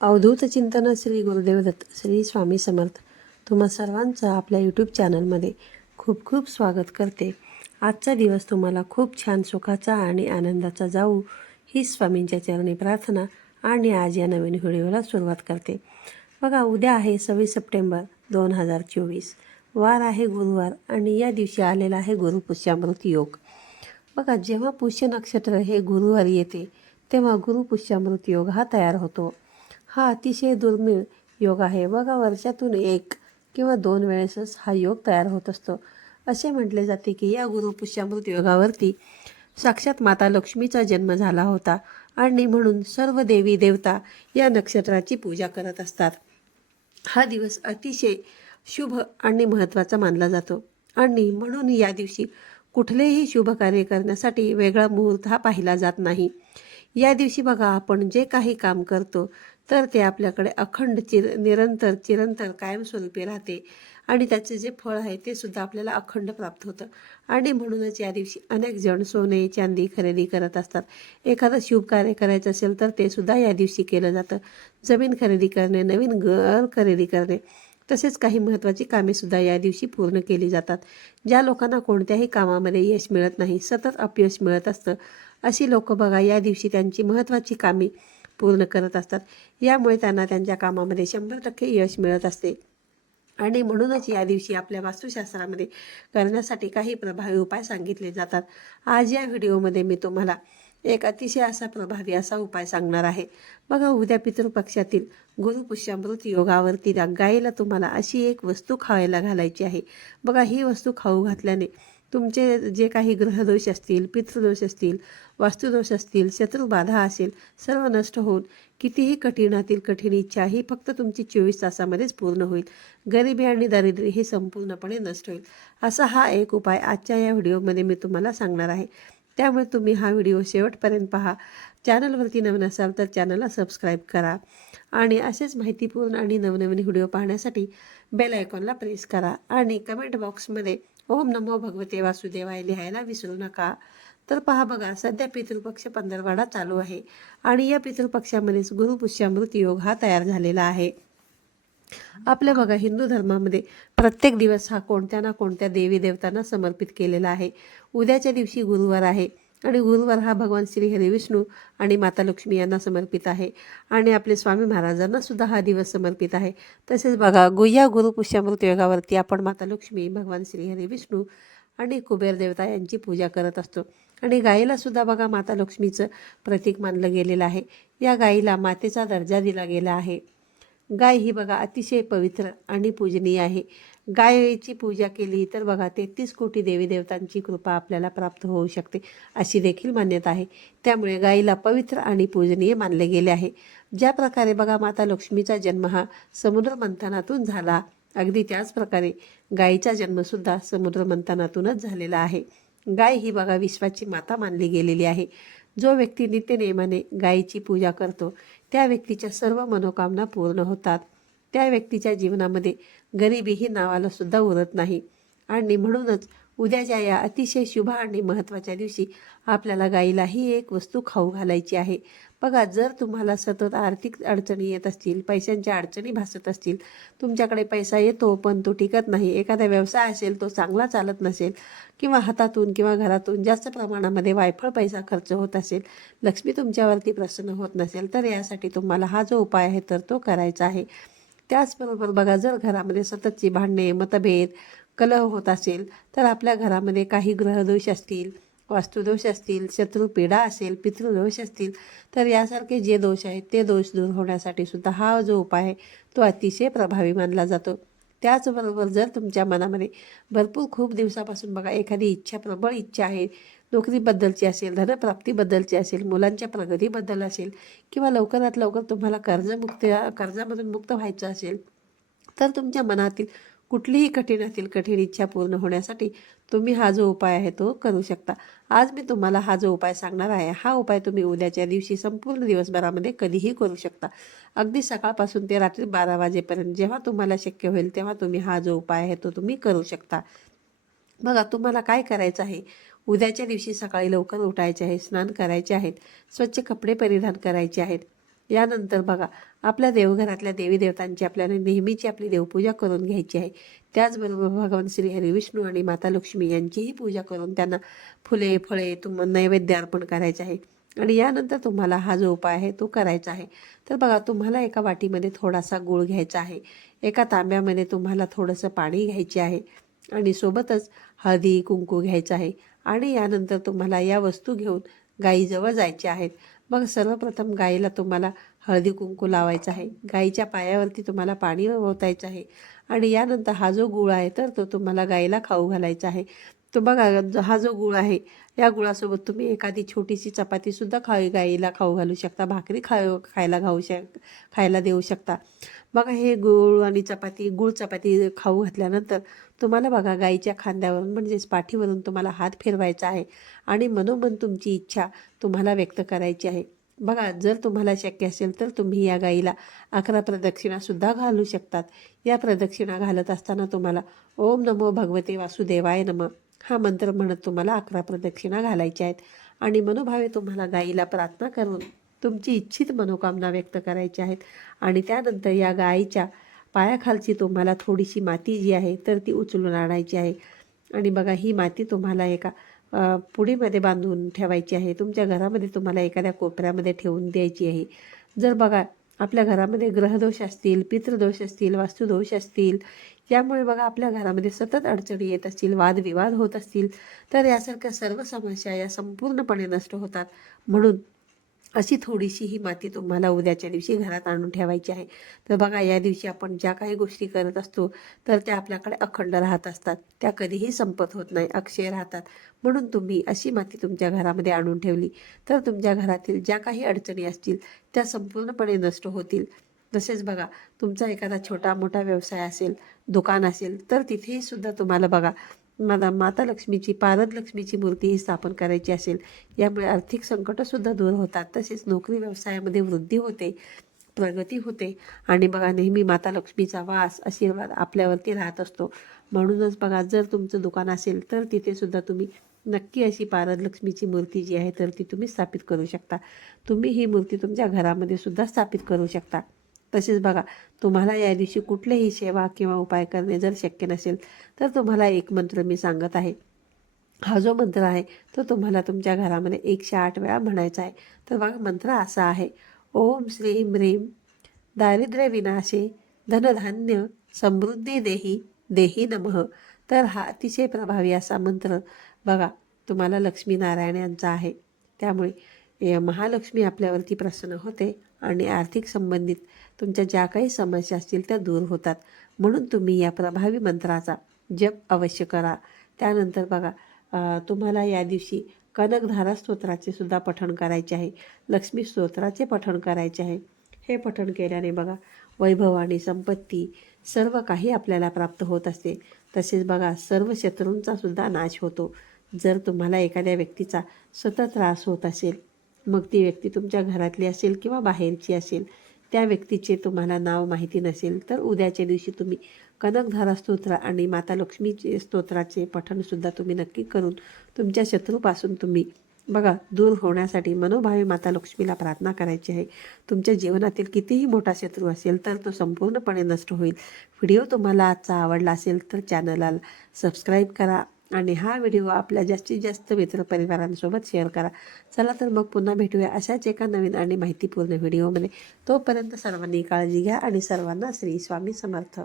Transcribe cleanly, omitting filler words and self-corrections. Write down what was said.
अवधूत चिंतन श्री गुरुदेव दत्त श्री स्वामी समर्थ तुम्हा सर्वांचं आपल्या यूट्यूब चॅनलमध्ये खूप खूप स्वागत करते. आजचा दिवस तुम्हाला खूप छान सुखाचा आणि आनंदाचा जाऊ ही स्वामींच्या चरणी प्रार्थना. आणि आज या नवीन व्हिडिओला सुरुवात करते. बघा, उद्या आहे 26 सप्टेंबर 2024. वार आहे गुरुवार आणि या दिवशी आलेला आहे गुरुपुष्यामृत योग. बघा, जेव्हा पुष्य नक्षत्र हे गुरुवारी येते तेव्हा गुरुपुष्यामृत योग हा तयार होतो. हा अतिशय दुर्मिळ योग आहे. बघा, वर्षातून 1 किंवा 2 वेळेसच हा योग तयार होत असतो. असे म्हटले जाते की या गुरुपुष्यामृत योगावरती साक्षात माता लक्ष्मीचा जन्म झाला होता आणि म्हणून सर्व देवी देवता या नक्षत्राची पूजा करत असतात. हा दिवस अतिशय शुभ आणि महत्त्वाचा मानला जातो आणि म्हणून या दिवशी कुठलेही शुभ कार्य करण्यासाठी वेगळा मुहूर्त हा पाहिला जात नाही. या दिवशी बघा, आपण जे काही काम करतो तर ते आपल्याकडे अखंड निरंतर चिरंतर कायमस्वरूपी राहते आणि त्याचे जे फळ आहे ते सुद्धा आपल्याला अखंड प्राप्त होतं. आणि म्हणूनच या दिवशी अनेक जण सोने चांदी खरेदी करत असतात. एखादं शुभ कार्य करायचं असेल तर ते सुद्धा या दिवशी केलं जातं. जमीन खरेदी करणे, नवीन घर खरेदी करणे, तसेच काही महत्त्वाची कामेसुद्धा या दिवशी पूर्ण केली जातात. ज्या लोकांना कोणत्याही कामामध्ये यश मिळत नाही, सतत अपयश मिळत असतं, अशी लोक बघा या दिवशी त्यांची महत्त्वाची कामे पूर्ण करत असतात. यामुळे त्यांना त्यांच्या कामामध्ये 100% यश मिळत असते. आणि म्हणूनच या दिवशी आपल्या वास्तुशास्त्रामध्ये करण्यासाठी काही प्रभावी उपाय सांगितले जातात. आज या व्हिडिओमध्ये मी तुम्हाला एक अतिशय असा प्रभावी असा उपाय सांगणार आहे. बघा, उद्या पितृपक्षातील गुरुपुष्यामृत योगावरती गायीला तुम्हाला अशी एक वस्तू खावायला घालायची आहे. बघा, ही वस्तू खाऊ घातल्याने तुमचे जे काही ग्रहदोष असतील, पितृदोष असतील, वास्तुदोष असतील, शत्रुबाधा असेल, सर्व नष्ट होऊन कितीही कठीणातील कठीण इच्छा ही फक्त तुमची 24 तासामध्येच पूर्ण होईल. गरिबी आणि दारिद्र्य हे संपूर्णपणे नष्ट होईल. असा हा एक उपाय आजच्या या व्हिडिओमध्ये मी तुम्हाला सांगणार आहे. त्यामुळे तुम्ही हा व्हिडिओ शेवटपर्यंत पहा. चॅनलवरती नवीन असाल तर चॅनलला सबस्क्राईब करा आणि असेच माहितीपूर्ण आणि नवनवीन व्हिडिओ पाहण्यासाठी बेल आयकॉनला प्रेस करा आणि कमेंट बॉक्समध्ये ओम नमो भगवते वासुदेवाय लिहायला विसरू नका. तर पहा, बघा, सध्या पितृपक्ष पंधरवडा चालू आहे आणि या पितृपक्षामध्येच गुरुपुष्यामृत योग हा तयार झालेला आहे. आपल्या बघा, हिंदू धर्मामध्ये प्रत्येक दिवस हा कोणत्या ना कोणत्या देवी देवतांना समर्पित केलेला आहे. उद्याच्या दिवशी गुरुवार आहे आणि गुरुवार हा भगवान श्री हरी विष्णू आणि माता लक्ष्मी यांना समर्पित आहे आणि आपले स्वामी महाराजांना सुद्धा हा दिवस समर्पित आहे. तसेच बघा, या गुरुपुष्यामृत योगावरती आपण माता लक्ष्मी, भगवान श्री हरी विष्णू आणि कुबेर देवता यांची पूजा करत असतो. आणि गायीला सुद्धा बघा माता लक्ष्मीचं प्रतीक मानलं गेलेलं आहे. या गायीला मातेचा दर्जा दिला गेला आहे. गाय ही बघा अतिशय पवित्र आणि पूजनीय आहे. गायीची पूजा केली तर बघा 33 कोटी देवी देवतांची कृपा आपल्याला प्राप्त होऊ शकते, अशी देखील मान्यता आहे. त्यामुळे गायीला पवित्र आणि पूजनीय मानले गेले आहे. ज्या प्रकारे बघा माता लक्ष्मीचा जन्म हा समुद्र मंथनातून झाला, अगदी त्याच प्रकारे गायीचा जन्मसुद्धा समुद्र मंथनातूनच झालेला आहे. गाय ही बघा विश्वाची माता मानली गेलेली आहे. जो व्यक्ती नित्यनेमाने गायीची पूजा करतो त्या व्यक्तीच्या सर्व मनोकामना पूर्ण होतात. त्या व्यक्तीच्या जीवनामध्ये गरिबी ही नावाला सुद्धा उरत नाही. आणि म्हणूनच उद्याच्या या अतिशय शुभ आणि महत्त्वाच्या दिवशी आपल्याला गायीला ही एक वस्तू खाऊ घालायची आहे. बघा, जर तुम्हाला सतत आर्थिक अडचणी येत असतील, पैशांच्या अडचणी भासत असतील, तुमच्याकडे पैसा येतो पण तो टिकत नाही, एखादा व्यवसाय असेल तो चांगला चालत नसेल किंवा हातातून किंवा घरातून जास्त प्रमाणामध्ये वायफळ पैसा खर्च होत असेल, लक्ष्मी तुमच्यावरती प्रसन्न होत नसेल, तर यासाठी तुम्हाला हा जो उपाय आहे तर तो करायचा आहे. त्याचबरोबर बघा, जर घरामध्ये सततची भांडणे, मतभेद, कलह होत असेल तर आपल्या घरामध्ये काही ग्रहदोष असतील, वास्तुदोष असतील, शत्रुपीडा असेल, पितृदोष असतील, तर यासारखे जे दोष आहेत ते दोष दूर होण्यासाठी सुद्धा हा जो उपाय आहे तो अतिशय प्रभावी मानला जातो. त्याचबरोबर जर तुमच्या मनामध्ये भरपूर खूप दिवसापासून बघा एखादी इच्छा, प्रबळ इच्छा आहे, नोकरीबद्दलची असेल, धनप्राप्तीबद्दलची असेल, मुलांच्या प्रगतीबद्दल असेल किंवा लवकरात लवकर तुम्हाला कर्जामधून मुक्त व्हायचं असेल, तर तुमच्या मनातील कुठलीही कठीणातील कठीण इच्छा पूर्ण होण्यासाठी तुम्ही हा जो उपाय आहे तो करू शकता. आज मी तुम्हाला हा जो उपाय सांगणार आहे, हा उपाय तुम्ही उद्याच्या दिवशी संपूर्ण दिवसभरामध्ये कधीही करू शकता. अगदी सकाळपासून ते रात्री 12 वाजेपर्यंत जेव्हा तुम्हाला शक्य होईल तेव्हा तुम्ही हा जो उपाय आहे तो तुम्ही करू शकता. बघा, तुम्हाला काय करायचं आहे, उद्याच्या दिवशी सकाळी लवकर उठायचे आहे, स्नान करायचे आहेत, स्वच्छ कपडे परिधान करायचे आहेत. यानंतर बघा, आपल्या देवघरातल्या देवी देवतांची आपल्याला नेहमीची आपली देवपूजा करून घ्यायची आहे. त्याचबरोबर भगवान श्री हरी विष्णू आणि माता लक्ष्मी यांचीही पूजा करून त्यांना फुले फळे नैवेद्य अर्पण करायचे आहे. आणि यानंतर तुम्हाला हा जो उपाय आहे तो करायचा आहे. तर बघा, तुम्हाला एका वाटीमध्ये थोडासा गूळ घ्यायचा आहे, एका तांब्यामध्ये तुम्हाला थोडंसं पाणी घ्यायचे आहे आणि सोबतच हळदी कुंकू घ्यायचं आहे. आणि यानंतर तुम्हाला या वस्तू घेऊन गाईजवळ जायचे आहेत. मग सर्वप्रथम गाईला तुम्हाला हळदी कुंकू लावायचा आहे, गाईच्या पायावरती तुम्हाला पाणी ओतायचं आहे आणि यानंतर हा जो गूळ आहे तर तो तुम्हाला गाईला खाऊ घालायचा आहे. तो बघा, हा जो गूळ आहे या गुळासोबत तुम्ही एखादी छोटीशी चपातीसुद्धा गाईला खाऊ घालू शकता, भाकरी खायला देऊ शकता. बघा, हे गूळ आणि चपाती, गूळ चपाती खाऊ घातल्यानंतर तुम्हाला बघा गाईच्या खांद्यावरून म्हणजेच पाठीवरून तुम्हाला हात फिरवायचा आहे आणि मनोमन तुमची इच्छा तुम्हाला व्यक्त करायची आहे. बघा, जर तुम्हाला शक्य असेल तर तुम्ही या गाईला 11 प्रदक्षिणासुद्धा घालू शकतात. या प्रदक्षिणा घालत असताना तुम्हाला ओम नमो भगवते वासुदेवाय नमः हा मंत्र म्हणत तुम्हाला 11 प्रदक्षिणा घालायच्या आहेत आणि मनोभावे तुम्हाला गाईला प्रार्थना करून तुमची इच्छित मनोकामना व्यक्त करायची आहेत. आणि त्यानंतर या गाईच्या पायाखालची तुम्हाला थोडीशी माती जी आहे तर ती उचलून आणायची आहे आणि बघा, ही माती तुम्हाला एका पुडीमध्ये बांधून ठेवायची आहे. तुमच्या घरामध्ये तुम्हाला एखाद्या कोपऱ्यामध्ये ठेवून द्यायची आहे. जर बघा, आपल्या घरामध्ये ग्रहदोष असतील, पितृदोष असतील, वास्तुदोष असतील, यामुळे बघा आपल्या घरामध्ये सतत अडचणी येत असतील, वादविवाद होत असतील, तर यासारख्या सर्व समस्या या संपूर्णपणे नष्ट होतात. म्हणून अशी थोडीशी ही माती तुम्हाला उद्याच्या दिवशी घरात आणून ठेवायची आहे. तर बघा, या दिवशी आपण ज्या काही गोष्टी करत असतो तर त्या आपल्याकडे अखंड राहत असतात, त्या कधीही संपत होत नाही, अक्षय राहतात. म्हणून तुम्ही अशी माती तुमच्या घरामध्ये आणून ठेवली तर तुमच्या घरातील ज्या काही अडचणी असतील त्या संपूर्णपणे नष्ट होतील. तसेच बघा, तुमचा एखादा छोटा मोठा व्यवसाय असेल, दुकान असेल, तर तिथेही सुद्धा तुम्हाला बघा माता लक्ष्मीची, पारद लक्ष्मीची मूर्ती ही स्थापन करायची असेल, यामुळे आर्थिक संकटसुद्धा दूर होतात. तसेच नोकरी व्यवसायामध्ये वृद्धी होते, प्रगती होते आणि बघा, नेहमी माता लक्ष्मीचा वास, आशीर्वाद आपल्यावरती राहत असतो. म्हणूनच बघा, जर तुमचं दुकान असेल तर तिथे सुद्धा तुम्ही नक्की अशी पारद लक्ष्मीची मूर्ती जी आहे तर ती तुम्ही स्थापित करू शकता. तुम्ही ही मूर्ती तुमच्या घरामध्ये सुद्धा स्थापित करू शकता. तसेच बघा, तुम्हाला या दिवशी कुठलेही सेवा किंवा उपाय करणे जर शक्य नसेल तर तुम्हाला एक मंत्र मी सांगत आहे. हा जो मंत्र आहे तो तुम्हाला तुमच्या घरामध्ये 108 वेळा म्हणायचा आहे. तर बघा, मंत्र असा आहे: ओम श्रीम ह्रीम दारिद्र्य विनाशे धनधान्य समृद्धी देही देही नमः. तर हा अतिशय प्रभावी असा मंत्र बघा तुम्हाला लक्ष्मीनारायण यांचा आहे. त्यामुळे महालक्ष्मी आपल्यावरती प्रसन्न होते आणि आर्थिक संबंधित तुमच्या ज्या काही समस्या असतील त्या दूर होतात. म्हणून तुम्ही या प्रभावी मंत्राचा जप अवश्य करा. त्यानंतर बघा, तुम्हाला या दिवशी कनकधारा स्तोत्राचे सुद्धा पठण करायचे आहे, लक्ष्मी स्तोत्राचे पठण करायचे आहे. हे पठण केल्याने बघा, वैभव आणि संपत्ती सर्व काही आपल्याला प्राप्त होत असते. तसेच बघा, सर्व शत्रूंचा सुद्धा नाश होतो. जर तुम्हाला एखाद्या व्यक्तीचा सतत त्रास होत असेल, मग ती व्यक्ती तुमच्या घरातली असेल किंवा बाहेरची असेल, त्या व्यक्तीचे तुम्हाला नाव माहिती नसेल तर उद्याच्या दिवशी तुम्ही कनकधारा स्तोत्र आणि माता लक्ष्मीचे स्तोत्राचे पठणसुद्धा तुम्ही नक्की करून तुमच्या शत्रूपासून तुम्ही बघा दूर होण्यासाठी मनोभावे माता लक्ष्मीला प्रार्थना करायची आहे. तुमच्या जीवनातील कितीही मोठा शत्रू असेल तर तो संपूर्णपणे नष्ट होईल. व्हिडिओ तुम्हाला आजचा आवडला असेल तर चॅनलला सबस्क्राईब करा आणि हा व्हिडिओ आपल्या जास्तीत जास्त मित्रपरिवारांसोबत शेअर करा. चला तर मग पुन्हा भेटूया अशाच एका नवीन आणि माहितीपूर्ण व्हिडिओमध्ये. तोपर्यंत सर्वांनी काळजी घ्या आणि सर्वांना श्री स्वामी समर्थ.